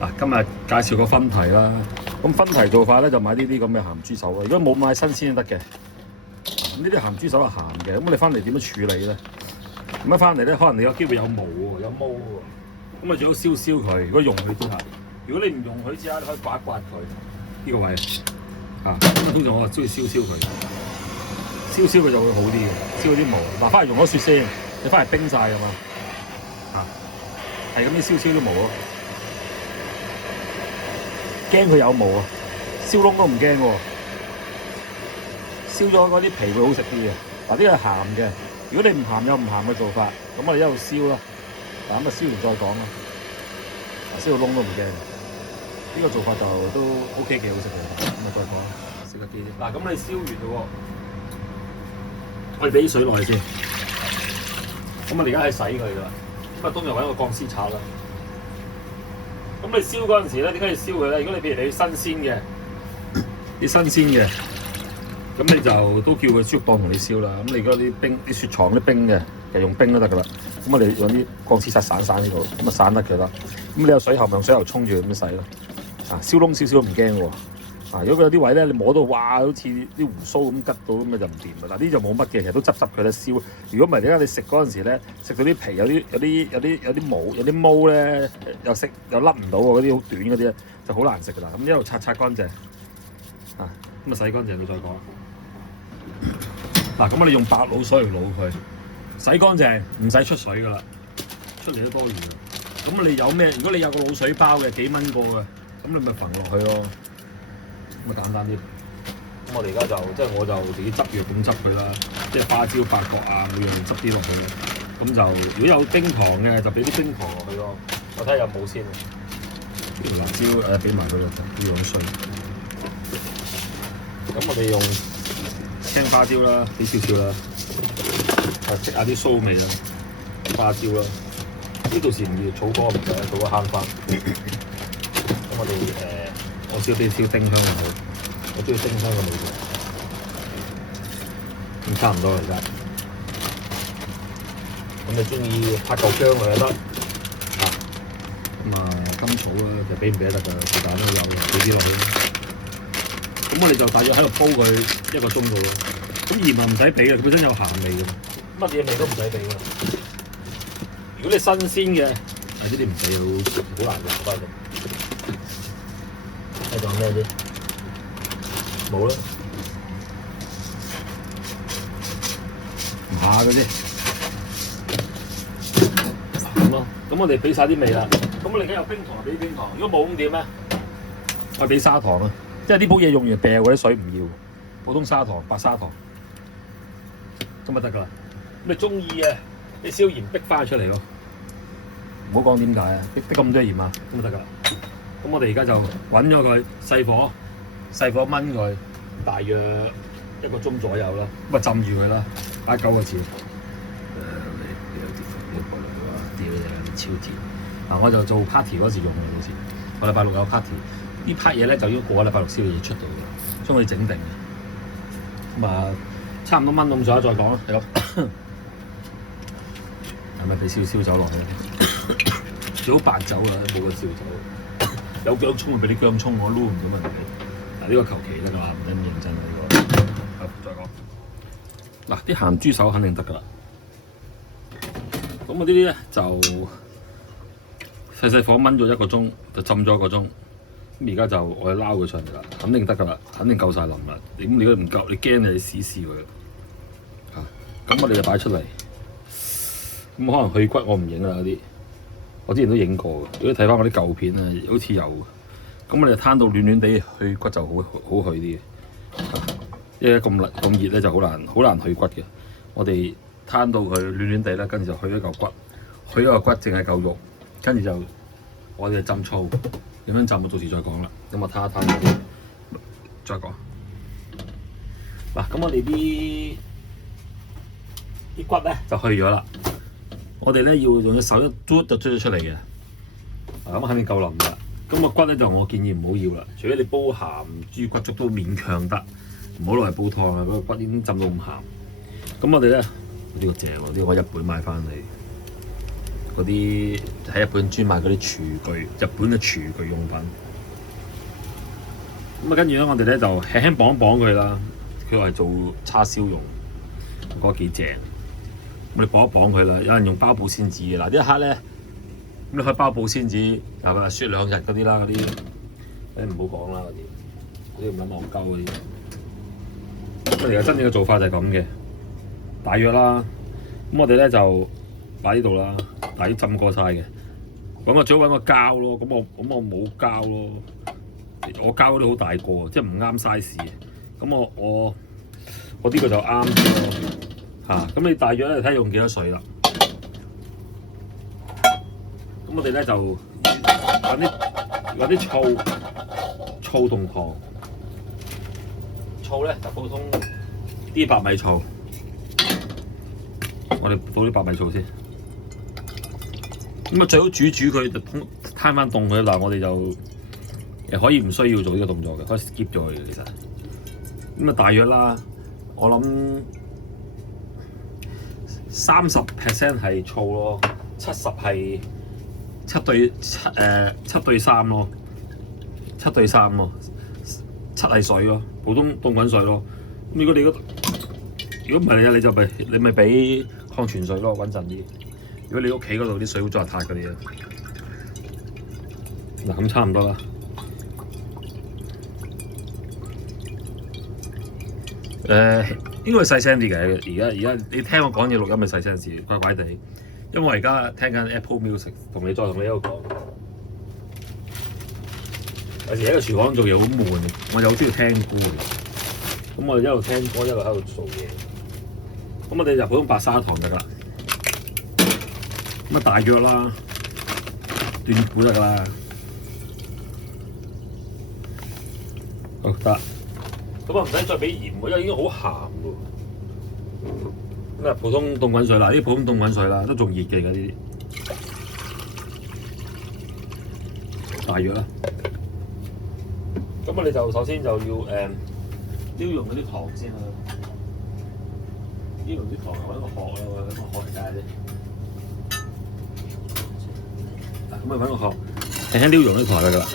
嗱，今日介紹個分題啦。咁分題做法咧就買呢啲咁嘅鹹豬手啊。如果冇買新鮮都得嘅，呢啲鹹豬手係鹹嘅。咁你翻嚟點樣處理咧？咁一翻嚟咧，可能你有機會有毛喎，有毛喎。咁啊最好燒燒佢。如果用佢都得。如果你唔用佢之下，你可以刮一刮佢呢個位。咁通常我中意燒燒佢，燒燒佢就會好啲嘅，燒啲毛。嗱，翻嚟用咗雪先，你翻嚟冰晒㗎嘛。係咁樣燒燒啲毛咯。驚佢有毛啊！燒窿都唔驚喎，燒咗嗰啲皮會好食啲嘅。嗱，呢個係鹹嘅，如果你唔鹹有唔鹹嘅做法，咁我哋一路燒啦。嗱，咁啊燒完再講啦。燒到窿都唔驚，呢個做法就都 OK 幾好食嘅。咁啊再講，食得幾啲。嗱，咁你燒完嘞喎，我哋俾啲水落去先。咁我哋而家係洗佢㗎啦。咁啊，當日揾個鋼絲刷啦。咁你燒嗰陣時咧，點解要燒佢咧？如果你譬如你新鮮嘅，啲新鮮嘅，咁你就都叫佢燒檔同你燒啦。咁你嗰啲冰、啲雪藏啲冰嘅，其實用冰都得噶啦。咁我哋用啲鋼絲刷散呢度，咁啊散得佢啦。咁你有水喉咪用水喉沖住咁樣洗咯。燒窿少少都唔驚喎。如果佢有啲位咧，你摸到哇，好似啲胡鬚咁吉到咁啊，就唔掂啦。嗱，呢啲就冇乜嘅，其實都執佢咧燒。如果唔係，點解你食嗰陣時咧，食到啲皮有啲毛，有啲毛咧，又甩唔到喎，嗰啲好短嗰啲咧，就好難食噶啦。咁一路擦乾淨，咁啊洗乾淨你再講。嗱，咁我哋用白滷水嚟滷佢，洗乾淨，唔使出水噶啦，出嚟都多餘嘅。咁你有咩？如果你有個滷水包嘅，幾蚊個嘅，咁你咪揈落去咯。咁啊簡單啲，咁我哋而家就我就自己執藥咁執佢啦，即係花椒、八角啊，每樣執啲落去啦。咁就如果有冰糖嘅，就俾啲冰糖落去咯。我睇下有冇先。呢條辣椒俾埋佢咯，呢樣衰。咁我哋用青花椒啦，俾少少啦，食下啲酥味啦，花椒啦。呢度時唔要草果唔使，草果慳翻。咁我哋我燒啲丁香落去，我中意丁香嘅味道。咁差唔多嚟㗎。咁你中意拍嚿薑佢就得。甘草啊，就俾唔俾得㗎？是但都有，俾啲落去。咁我哋就大約喺度煲佢1個鐘度咯。咁鹽啊唔使俾嘅，佢本身有鹹味㗎嘛，乜嘢味都唔使俾㗎。如果你新鮮嘅，呢啲唔俾好難入翻嚟。睇仲有咩啫？冇啦，馬嘅啫。咁咯，咁我哋俾晒啲味啦。咁我哋而家有冰糖，俾冰糖。如果冇咁點咧，我俾砂糖啦。即係呢煲嘢用完掉嗰啲水唔要，普通砂糖、白砂糖，咁就得㗎啦。咁你中意嘅，你燒鹽逼翻出嚟咯。唔好講點解啊，逼咁多鹽啊，咁就得㗎啦。咁我哋而家就揾咗佢細火燜佢，大約1個鐘左右啦。咁啊浸住佢啦，打9個字。你有啲過嚟喎，屌你超甜！我就做 party 嗰時用嘅，好似我禮拜6有 party。呢 part 嘢咧就要過禮拜6先至出到嘅，將佢整定嘅。咁差唔多燜咁上下再講啦，係咯。係咪俾少少酒落去？最好白酒啦，冇個燒酒。有薑葱咪俾啲薑葱，我撈唔到問題。呢個求其得㗎啦，唔使咁認真呢個。好，再講。啲鹹豬手肯定得㗎啦。咁我呢啲咧就細火燜咗1個鐘，就浸咗1個鐘。咁而家就我哋撈佢上嚟啦，肯定得㗎啦，肯定夠晒腍啦。咁如果唔夠，你驚你試試佢。咁我哋就擺出嚟。咁可能去骨我唔影啦嗰啲。我之前都影過嘅，如果睇翻我啲舊片啊，好似有嘅。咁我哋攤到暖暖地去骨就好去啲嘅。因為咁熱咧就好難去骨嘅。我哋攤到佢暖暖地啦，跟住就去一嚿骨，去一個骨淨係嚿肉，跟住就我哋浸醋，點樣浸我到時再講啦。咁我攤一攤，再講。咁我哋啲骨咧就去咗啦。我哋咧要用隻手一捽就捽咗出嚟嘅，咁肯定夠腍啦。咁個骨咧就我建議唔好要啦，除非你煲鹹豬骨粥都勉強得，唔好攞嚟煲湯啊！嗰個骨已經浸到咁鹹。咁我哋咧呢個正喎，呢個我日本買翻嚟，嗰啲喺日本專賣嗰啲廚具，日本嘅廚具用品。咁啊，跟住咧，我哋咧就輕輕綁一綁佢啦。佢係做叉燒用，我覺得幾正。我哋綁一綁佢啦。有人用包保鮮紙嘅，嗱呢一刻咧，咁你可以包保鮮紙，嗱雪2日嗰啲啦，嗰啲唔好講啦，嗰啲唔撚戇鳩嗰啲。咁其實真正嘅做法就係咁嘅，大約啦。咁我哋咧就擺呢度啦，但係浸過晒嘅。咁啊，最好揾個膠咯。咁我冇膠咯。我膠嗰啲好大個，即係唔啱 size 嘅。咁我呢個就啱啲咯嚇。咁你大約咧睇下用幾多水啦。咁我哋咧就揾啲醋同糖。醋咧就普通啲白米醋。我哋倒啲白米醋先。咁啊，最好煮佢就攤翻凍佢。嗱，我哋就可以唔需要做呢個動作嘅，可以 skip 咗佢嘅其實。咁啊，大約啦，我諗30% 係醋咯，70係7對3咯，7對3咯，7係水咯，普通凍滾水咯。咁如果唔係你咪俾礦泉水咯，穩陣啲。如果你屋企嗰度啲水好再塌嗰啲啊，嗱咁差唔多啦。應該係細聲啲嘅。而家你聽我講嘢錄音咪細聲啲，怪怪地。因為我而家聽緊 Apple Music， 同你一路講。有時喺個廚房做嘢好悶，我又好中意聽歌。咁我哋一路聽歌一路喺度做嘢。咁我哋就普通白砂糖得啦。咁啊大約啦，斷估得啦。好得。咁啊唔使再俾鹽喎，因為已經好鹹喎。咁啊普通凍滾水啦，呢啲普通凍滾水啦，都仲熱嘅呢啲。大約啦。咁我哋就首先就要撩溶嗰啲糖先啦。撩溶啲糖揾個殼啦，揾個殼嚟解啫。咁咪揾個殼，輕輕撩溶啲糖得㗎啦。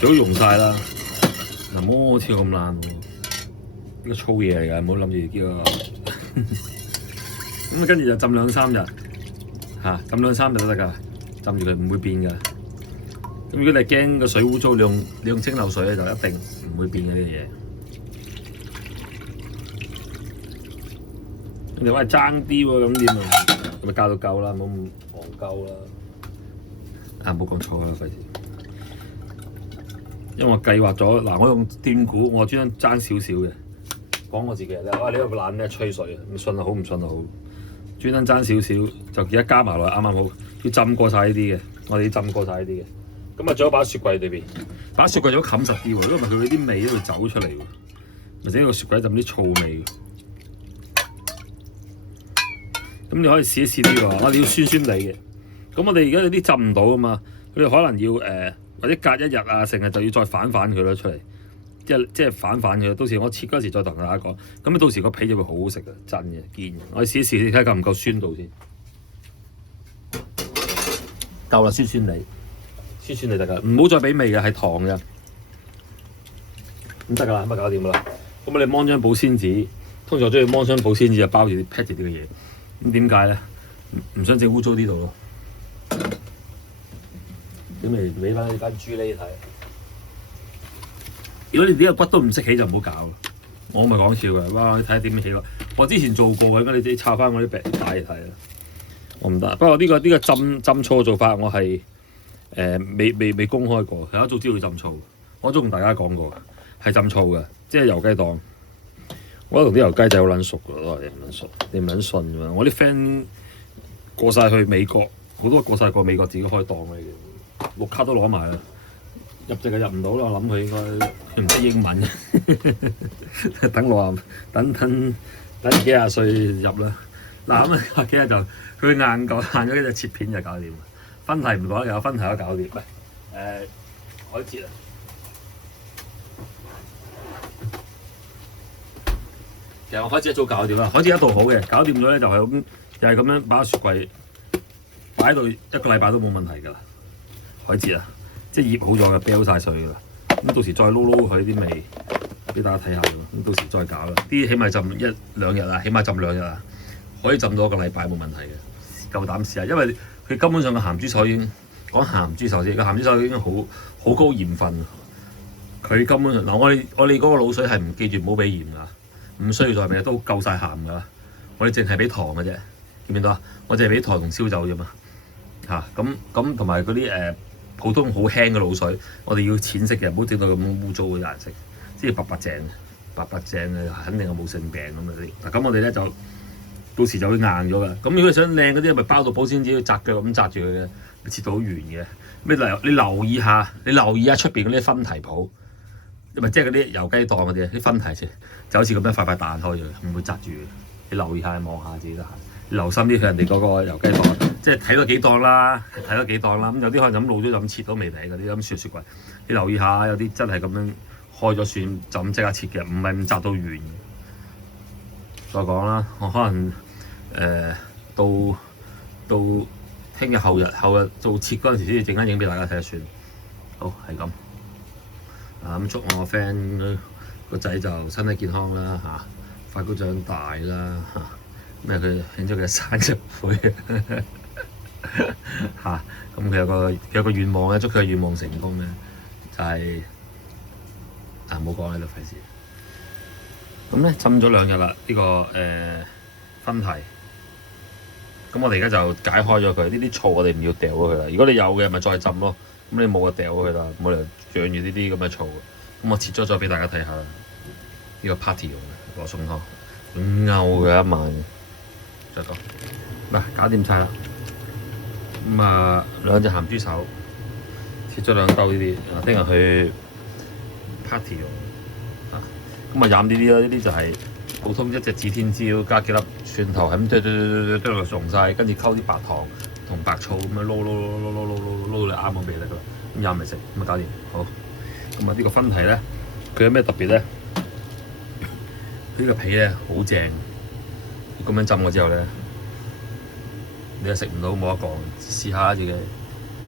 最好溶晒啦，嗱唔好好似咁爛喎，呢個粗嘢嚟㗎，唔好諗住呢個。咁跟住就浸2-3日，浸2-3日都得㗎，浸住佢唔會變㗎。咁如果你係驚個水污糟，你用蒸餾水咧就一定唔會變嘅呢樣嘢。你話爭啲喎，咁點啊？咁咪加到夠啦，唔好咁戇鳩啦。唔好講錯啦，費事。因為我計劃咗，嗱我用斷估，我專登爭少少嘅，講我自己。你話你有個懶咩吹水啊？唔信就好，唔信就好。專登爭少少，就而家加埋落去啱啱好。要浸過晒呢啲嘅，我哋要浸過晒呢啲嘅。咁啊，仲有把雪櫃裏邊，把雪櫃仲要冚實啲喎，因為佢嗰啲味都會走出嚟喎。或者個雪櫃浸啲醋味。咁你可以試一試呢個，我哋要酸酸地嘅。咁我哋而家有啲浸唔到啊嘛，佢哋可能要或者隔1日啊，成日就要再反佢啦出嚟，即係反佢。到時我切嗰時再同大家講，咁啊到時個皮就會好好食嘅，真嘅堅嘅。我哋試一試睇下夠唔夠酸度先，夠啦，酸酸地得㗎，唔好再俾味嘅，係糖嘅，咁得㗎啦，咁啊搞掂㗎啦。咁我哋掹張保鮮紙，通常我中意掹張保鮮紙就包住啲 pat 住啲嘅嘢。咁點解咧？唔想整污糟呢度咯。咁咪俾翻呢班豬呢睇。如果你呢個骨都唔識起就唔好搞啦。我咪講笑嘅，哇！你睇下點起咯。我之前做過嘅，咁你自己抄翻我啲餅帶嚟睇啦。我唔得。不過呢個浸醋嘅做法，我係未公開過。大家早知道浸醋，我都同大家講過，係浸醋嘅，即係油雞檔。我同啲油雞仔好撚熟㗎，都係唔撚熟，你唔撚信㗎嘛？我啲 friend 過晒去美國，好多過晒過美國自己開檔嘅，綠卡都攞埋啦，入籍就入唔到啦。我諗佢應該唔識英文，等幾廿歲入啦。嗱咁啊，幾日就佢硬咗幾隻切片就搞掂，分題唔講，有分題都搞掂。唔係海蜇啊，其實我海蜇一早搞掂啦，海蜇一套好嘅，搞掂咗咧就係咁，又係咁樣擺喺雪櫃，擺到一個禮拜都冇問題㗎啦。海蜇啊，即係醃好咗嘅，飆晒水㗎啦。咁到時再撈佢啲味，俾大家睇下喎。咁到時再搞啦，啲起碼浸1、2日啊，起碼浸2日啊，可以浸到1個禮拜冇問題嘅。夠膽試下，因為佢根本上個鹹豬手已經講鹹豬手先，個鹹豬手已經好高鹽分。佢根本上嗱，我哋嗰個滷水係唔記住唔好俾鹽㗎，唔需要再俾，都夠晒鹹㗎。我哋淨係俾糖嘅啫，見唔見到啊？我淨係俾糖同燒酒啫嘛。咁同埋嗰啲普通好輕嘅滷水，我哋要淺色嘅，唔好整到咁污糟嘅顏色，即係白白淨嘅，肯定係冇性病咁嗰啲。嗱，咁我哋咧就到時就會硬咗㗎。咁如果你想靚嗰啲，咪包到保鮮紙要紮腳咁紮住佢嘅，切到好圓嘅。你留意下出邊嗰啲分蹄鋪，咪即係嗰啲油雞檔嗰啲啲分蹄先，就好似咁樣塊塊彈開咗，唔會紮住。你留意下望下自己得閒，留心啲去人哋嗰個油雞檔，即係睇多幾檔啦，咁有啲可能咁老咗就咁切到未嚟嗰啲咁雪櫃，你留意下有啲真係咁樣開咗蒜就咁即刻切嘅，唔係咁紮到圓。再講啦，我可能到聽日後日做切嗰陣時先至整間影俾大家睇下算。好係咁。咁祝我個 friend 個仔就身體健康啦嚇，快高長大啦嚇，咩佢慶祝佢生日會嚇，咁佢有個願望咧，祝佢嘅願望成功咧，就係唔好講喺度費事。咁咧浸咗2日啦，呢個分蹄。咁我哋而家就解開咗佢，呢啲醋我哋唔要掉咗佢啦。如果你有嘅咪再浸咯，咁你冇就掉咗佢啦，冇理由養住呢啲咁嘅醋。咁我切咗再俾大家睇下啦。呢個 party 用嘅羅宋湯，勾嘅一晚。再講嗱，搞掂晒啦。咁2隻鹹豬手，切咗2兜呢啲，聽日去 party 用。咁飲呢啲啦，呢啲就係普通一隻指天椒加幾粒蒜頭，係咁剁落溶晒，跟住溝啲白糖同白醋咁樣撈到你啱個味得㗎啦。咁飲嚟食，咁搞掂。好，咁呢個分蹄咧，佢有咩特別咧？呢個皮咧好正，咁樣浸過之後咧，你又食唔到冇得講，試下自己。